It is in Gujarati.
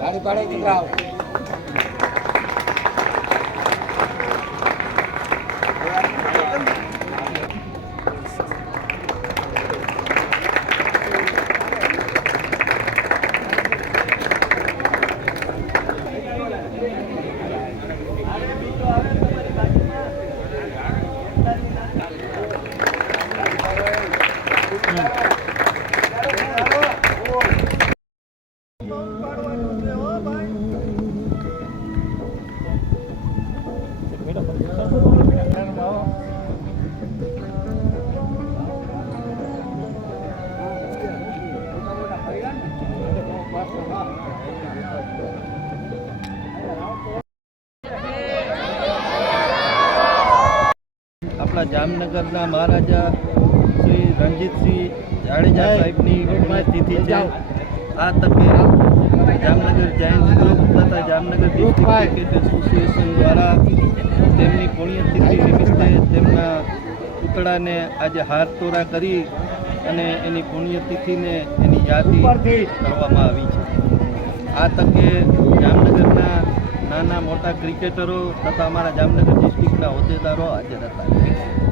ગાડી પાડે દીકરા આપણા જામનગરના મહારાજા શ્રી રણજીતસિંહ જાડેજા સાહેબની પુણ્યતિથિ છે. આ તકે જામનગર જૈન ગ્રુપ તથા જામનગર ડિસ્ટ્રિક્ટ ક્રિકેટ એસોસિએશન દ્વારા તેમની પુણ્યતિથિ નિમિત્તે તેમના પુતળાને આજે હાર તોરા કરી અને એની પુણ્યતિથિને એની યાદી કરવામાં આવી છે. આ તકે જામનગરના નાના મોટા ક્રિકેટરો તથા અમારા જામનગર ડિસ્ટ્રિક્ટના હોદ્દેદારો હાજર હતા.